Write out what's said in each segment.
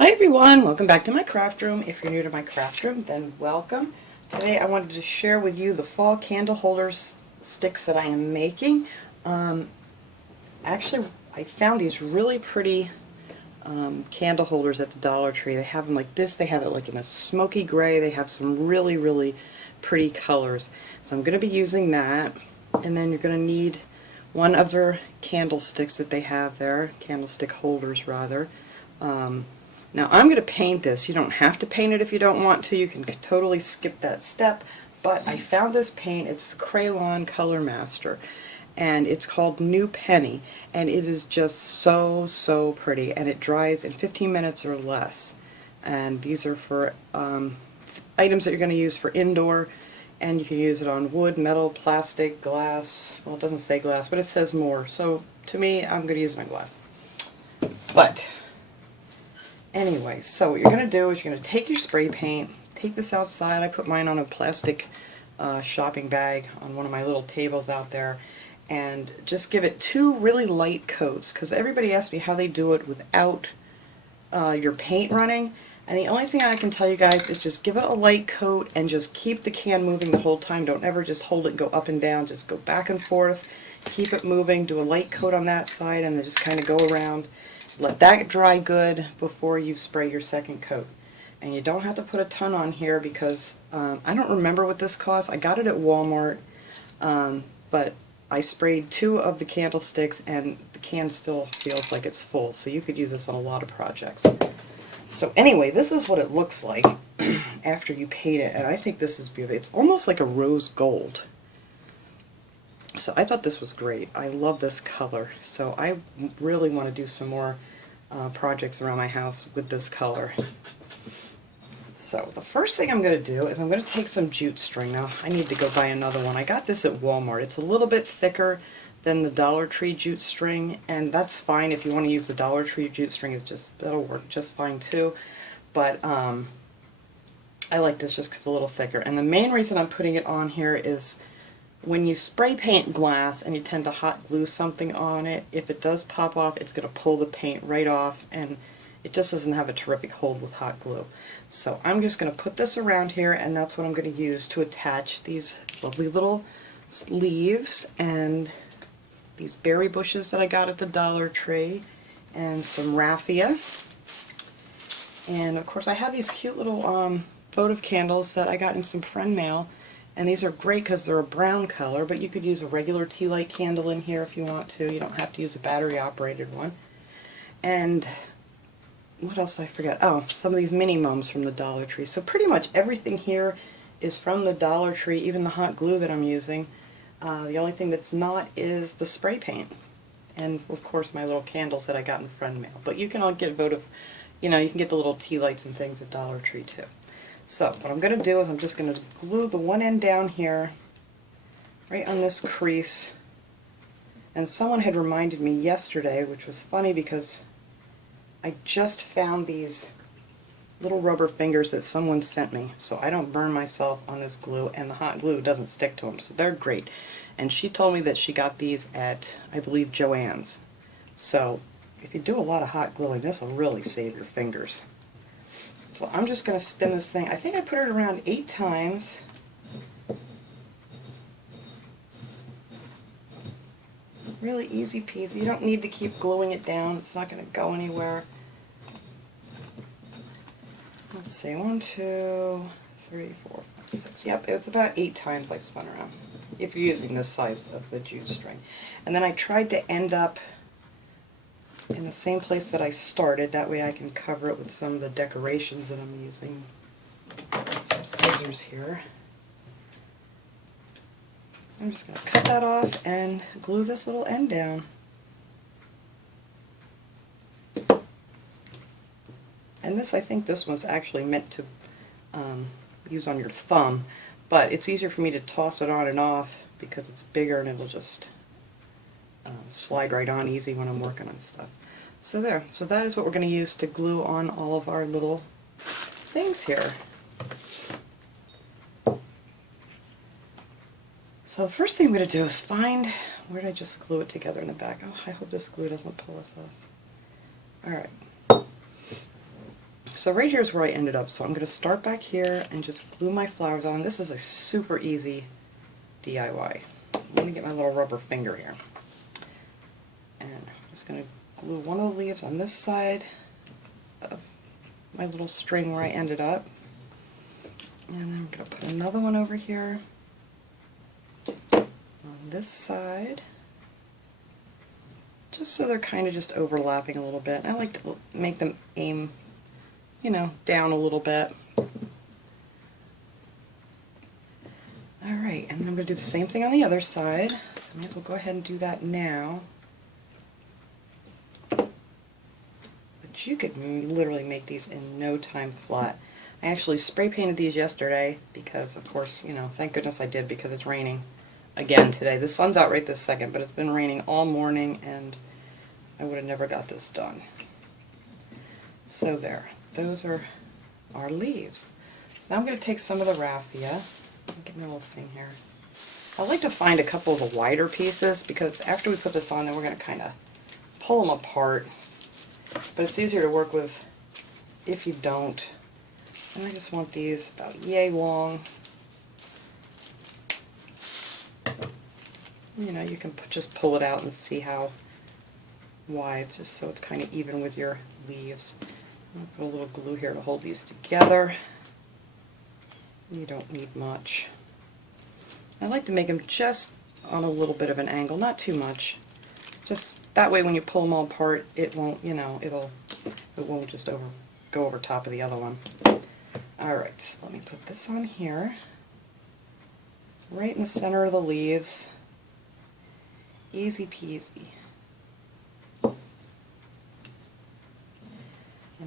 Hi everyone, welcome back to my craft room. If you're new to my craft room, then welcome. Today I wanted to share with you the fall candle holders sticks that I am making. Actually, I found these really pretty candle holders at the Dollar Tree. They have them like this, they have it like in a smoky gray, they have some really pretty colors. So I'm going to be using that, and then you're going to need one of their candlesticks that they have there, candlestick holders rather. Now I'm going to paint this. You don't have to paint it if you don't want to. You can totally skip that step. But I found this paint. It's the Crayon Color Master. And it's called New Penny. And it is just so pretty. And it dries in 15 minutes or less. And these are for items that you're going to use for indoor. And you can use it on wood, metal, plastic, glass. Well, it doesn't say glass, but it says more. So to me, I'm going to use my glass. But anyway, so what you're going to do is you're going to take your spray paint, take this outside. I put mine on a plastic shopping bag on one of my little tables out there, and just give it 2 really light coats, because everybody asks me how they do it without your paint running. And the only thing I can tell you guys is just give it a light coat and just keep the can moving the whole time. Don't ever just hold it and go up and down. Just go back and forth. Keep it moving. Do a light coat on that side and then just kind of go around. Let that dry good before you spray your second coat. And you don't have to put a ton on here because I don't remember what this cost. I got it at Walmart, but I sprayed 2 of the candlesticks and the can still feels like it's full. So you could use this on a lot of projects. So anyway, this is what it looks like after you paint it, and I think this is beautiful. It's almost like a rose gold. So I thought this was great. I love this color. So I really want to do some more projects around my house with this color. So the first thing I'm going to do is I'm going to take some jute string. Now I need to go buy another one. I got this at Walmart. It's a little bit thicker than the Dollar Tree jute string, and that's fine if you want to use the Dollar Tree jute string. That'll work just fine too. But I like this just because it's a little thicker. And the main reason I'm putting it on here is when you spray paint glass and you tend to hot glue something on it, if it does pop off, it's going to pull the paint right off, and it just doesn't have a terrific hold with hot glue. So I'm just going to put this around here, and that's what I'm going to use to attach these lovely little leaves and these berry bushes that I got at the Dollar Tree, and some raffia. And of course I have these cute little votive candles that I got in some friend mail. And these are great because they're a brown color, but you could use a regular tea light candle in here if you want to. You don't have to use a battery-operated one. And what else did I forget? Oh, some of these mini mums from the Dollar Tree. So pretty much everything here is from the Dollar Tree, even the hot glue that I'm using. The only thing that's not is the spray paint. And, of course, my little candles that I got in friend mail. But you can all get votive, you can get the little tea lights and things at Dollar Tree, too. So what I'm going to do is I'm just going to glue the one end down here, right on this crease. And someone had reminded me yesterday, which was funny because I just found these little rubber fingers that someone sent me, so I don't burn myself on this glue, and the hot glue doesn't stick to them, so they're great. And she told me that she got these at, I believe, Joann's. So if you do a lot of hot gluing, this will really save your fingers. So I'm just going to spin this thing. I think I put it around 8 times. Really easy peasy. You don't need to keep gluing it down. It's not going to go anywhere. Let's see, 1, 2, 3, 4, 5, 6. Yep, it's about 8 times I spun around, if you're using this size of the jute string. And then I tried to end up in the same place that I started. That way I can cover it with some of the decorations that I'm using. Some scissors here. I'm just going to cut that off and glue this little end down. And this, I think this one's actually meant to use on your thumb, but it's easier for me to toss it on and off because it's bigger and it'll just slide right on easy when I'm working on stuff. So there, so that is what we're going to use to glue on all of our little things here. So the first thing I'm going to do is find, where did I just glue it together in the back? Oh, I hope this glue doesn't pull us off. Alright. So right here is where I ended up. So I'm going to start back here and just glue my flowers on. This is a super easy DIY. I'm going to get my little rubber finger here. And I'm just going to glue one of the leaves on this side of my little string where I ended up. And then I'm going to put another one over here on this side, just so they're kind of just overlapping a little bit. I like to make them aim, you know, down a little bit. Alright, and then I'm going to do the same thing on the other side, so I may as well go ahead and do that now. But you could literally make these in no time flat. I actually spray painted these yesterday because, of course, you know, thank goodness I did because it's raining again today. The sun's out right this second, but it's been raining all morning and I would have never got this done. So there, those are our leaves. So now I'm going to take some of the raffia. Give me a little thing here. I like to find a couple of the wider pieces because after we put this on, then we're going to kind of pull them apart. But it's easier to work with if you don't. And I just want these about yay long. You know, you can just pull it out and see how wide, just so it's kind of even with your leaves. I'll put a little glue here to hold these together. You don't need much. I like to make them just on a little bit of an angle, not too much. Just that way when you pull them all apart, it won't, you know, it won't just go over top of the other one. Alright, so let me put this on here, right in the center of the leaves. Easy peasy. And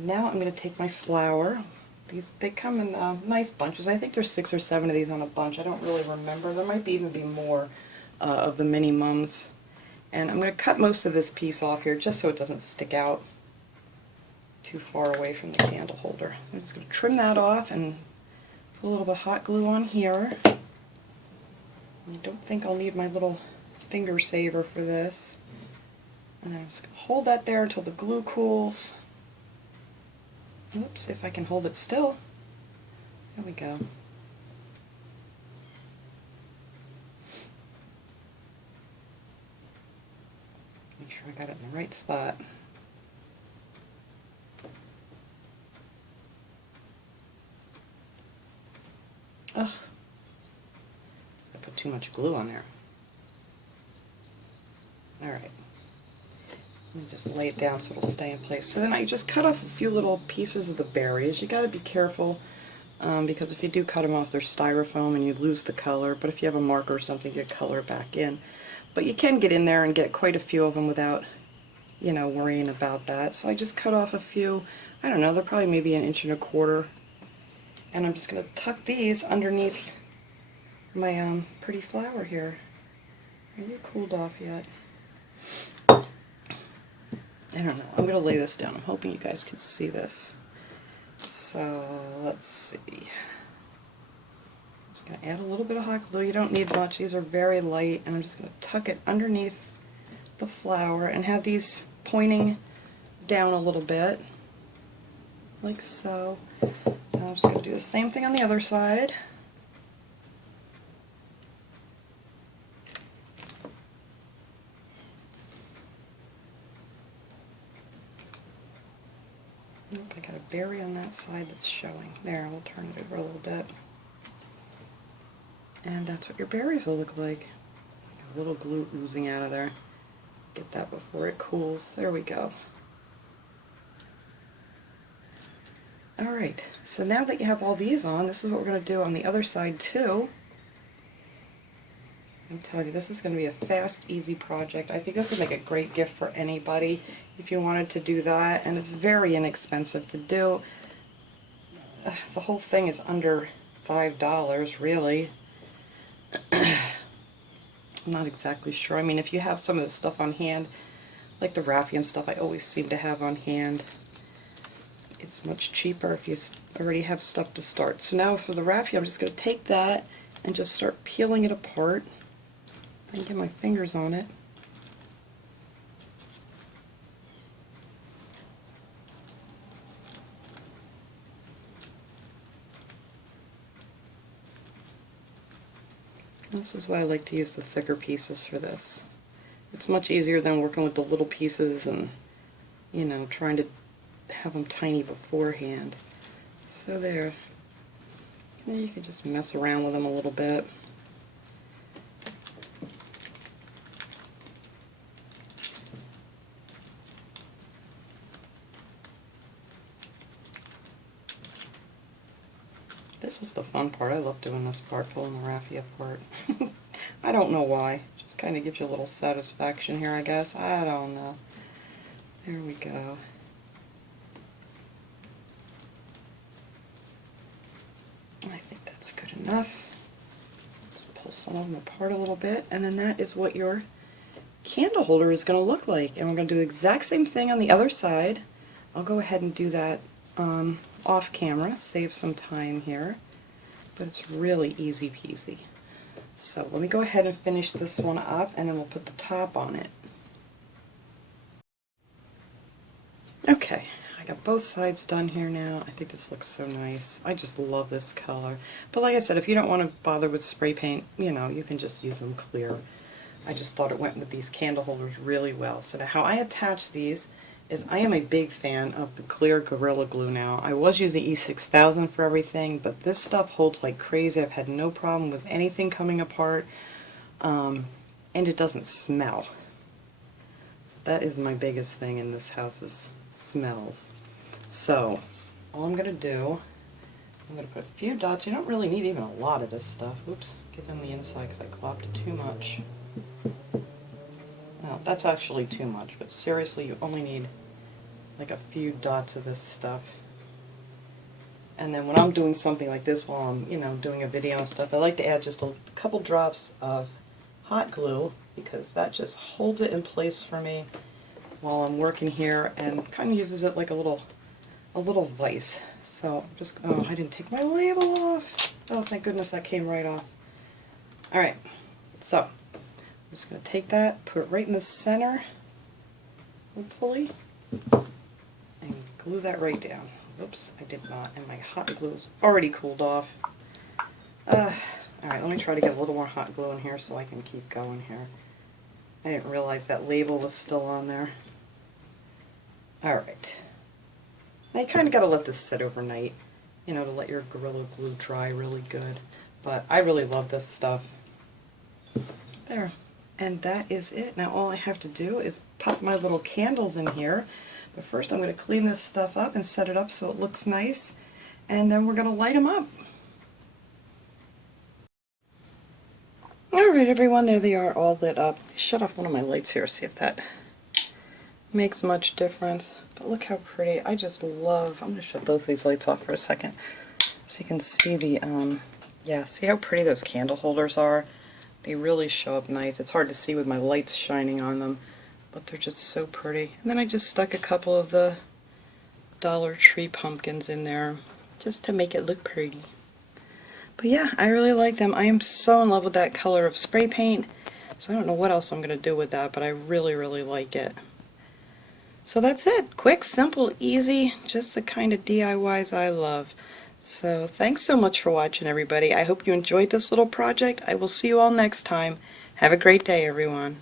now I'm going to take my flower. They come in nice bunches. I think there's 6 or 7 of these on a bunch. I don't really remember. There might even be more of the mini mums. And I'm going to cut most of this piece off here just so it doesn't stick out too far away from the candle holder. I'm just going to trim that off and put a little bit of hot glue on here. I don't think I'll need my little finger saver for this. And then I'm just going to hold that there until the glue cools. Oops, if I can hold it still. There we go. Make sure I got it in the right spot. Ugh, I put too much glue on there. Alright. And just lay it down so it'll stay in place. So then I just cut off a few little pieces of the berries. You got to be careful because if you do cut them off, they're styrofoam and you lose the color. But if you have a marker or something, you get color back in. But you can get in there and get quite a few of them without, you know, worrying about that. So I just cut off a few. I don't know, they're probably maybe 1.25 inches. And I'm just going to tuck these underneath my pretty flower here. Maybe it cooled off yet. I don't know. I'm going to lay this down. I'm hoping you guys can see this. So, let's see. I'm just going to add a little bit of hot glue. You don't need much. These are very light. And I'm just going to tuck it underneath the flower and have these pointing down a little bit. Like so. And I'm just going to do the same thing on the other side. Nope, I got a berry on that side that's showing. There, we'll turn it over a little bit. And that's what your berries will look like. A little glue oozing out of there. Get that before it cools. There we go. Alright, so now that you have all these on, this is what we're going to do on the other side too. I'm telling you, this is going to be a fast, easy project. I think this would make a great gift for anybody if you wanted to do that, and it's very inexpensive to do. The whole thing is under $5, really. I'm not exactly sure. I mean, if you have some of the stuff on hand, like the raffia and stuff I always seem to have on hand, it's much cheaper if you already have stuff to start. So now for the raffia, I'm just going to take that and just start peeling it apart. I can get my fingers on it. This is why I like to use the thicker pieces for this. It's much easier than working with the little pieces and, you know, trying to have them tiny beforehand. So there. And then you can just mess around with them a little bit. This is the fun part. I love doing this part, pulling the raffia part. I don't know why. Just kind of gives you a little satisfaction here, I guess. I don't know. There we go. I think that's good enough. Let's pull some of them apart a little bit, and then that is what your candle holder is going to look like. And we're going to do the exact same thing on the other side. I'll go ahead and do that off camera, save some time here, but it's really easy peasy. So let me go ahead and finish this one up, and then we'll put the top on it. Okay, I got both sides done here now. I think this looks so nice. I just love this color. But like I said, if you don't want to bother with spray paint, you know, you can just use them clear. I just thought it went with these candle holders really well. So now how I attach these is I am a big fan of the clear Gorilla Glue now. I was using E6000 for everything, but this stuff holds like crazy. I've had no problem with anything coming apart, and it doesn't smell. So that is my biggest thing in this house, is smells. So all I'm going to do, I'm going to put a few dots. You don't really need even a lot of this stuff. Oops, get on the inside because I clopped it too much. No, that's actually too much, but seriously, you only need like a few dots of this stuff. And then when I'm doing something like this while I'm, you know, doing a video and stuff, I like to add just a couple drops of hot glue, because that just holds it in place for me while I'm working here, and kind of uses it like a little vise. So I'm just, oh, I didn't take my label off. Oh, thank goodness that came right off. Alright, so I'm just going to take that, put it right in the center, hopefully, and glue that right down. Oops, I did not, and my hot glue is already cooled off. Alright, let me try to get a little more hot glue in here so I can keep going here. I didn't realize that label was still on there. Alright. Now you kind of got to let this sit overnight, you know, to let your Gorilla Glue dry really good. But I really love this stuff. There. And that is it. Now all I have to do is pop my little candles in here. But first I'm going to clean this stuff up and set it up so it looks nice. And then we're going to light them up. Alright everyone, there they are, all lit up. Shut off one of my lights here, see if that makes much difference. But look how pretty. I just love, I'm going to shut both these lights off for a second so you can see the, yeah, see how pretty those candle holders are? They really show up nice. It's hard to see with my lights shining on them, but they're just so pretty. And then I just stuck a couple of the Dollar Tree pumpkins in there just to make it look pretty. But yeah, I really like them. I am so in love with that color of spray paint, so I don't know what else I'm going to do with that, but I really, really like it. So that's it. Quick, simple, easy, just the kind of DIYs I love. So thanks so much for watching, everybody. I hope you enjoyed this little project. I will see you all next time. Have a great day, everyone.